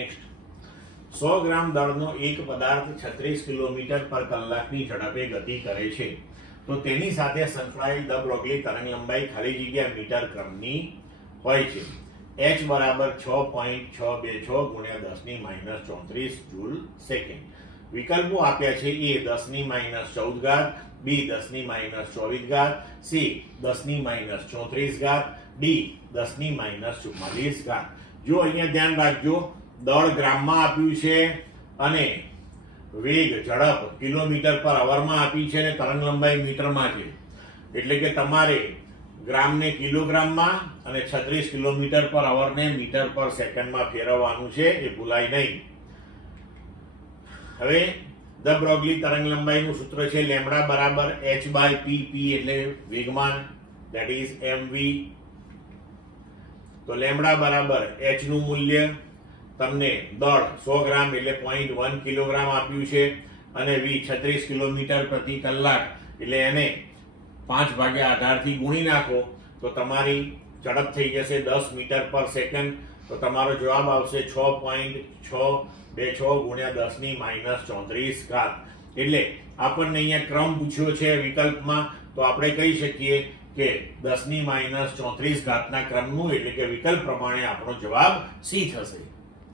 Next 100 ગ્રામ દળનો એક પદાર્થ 36 kilometre પર કલાકની ઝડપે ગતિ કરે છે તો તેની સાથે સંકળાયેલ દ બ્રોગલી તરંગ લંબાઈ ખાલી જગ્યા મીટર ક્રમની હોય છે. h બરાબર 6.626 ગુણ્યા 10⁻³ જૂલ સેકન્ડ. વિકલ્પો આપ્યા છે: a 10⁻14 ઘાત, b 10⁻24 ઘાત, c 10⁻34 ઘાત, d 10⁻44 ઘાત. જો અહીંયા ધ્યાન રાખજો, દળ ગ્રામમાં આપ્યું છે અને વેગ ઝડપ કિલોમીટર પર અવરમાં આપી છે અને તરંગ લંબાઈ મીટરમાં છે. એટલે કે તમારે ગ્રામને કિલોગ્રામમાં અને 36 કિલોમીટર પર અવરને મીટર પર સેકન્ડમાં ફેરવવાનું છે, એ ભૂલાય નહીં. હવે દ બ્રોગલી તરંગ લંબાઈનું સૂત્ર છે લેમ્બડા બરાબર h/p, એટલે વેગમાન, ધેટ ઇઝ mv. તો લેમ્બડા બરાબર h નું મૂલ્ય તમને દળ 100 ગ્રામ એટલે 0.1 કિલોગ્રામ આપ્યું છે અને v 36 કિલોમીટર પ્રતિ કલાક એટલે એને 5/18 થી ગુણી નાખો તો તમારી ઝડપ થઈ જશે 10 મીટર પર સેકન્ડ. તો તમારો જવાબ આવશે 6.626 ગુણ્યા 10⁻34 ઘાત. એટલે આપણને અહીંયા ક્રમ પૂછ્યો છે વિકલ્પમાં, તો આપણે કહી શકીએ કે 10⁻34 ઘાતના ક્રમનું એટલે કે વિકલ્પ પ્રમાણે આપણો જવાબ સી થશે.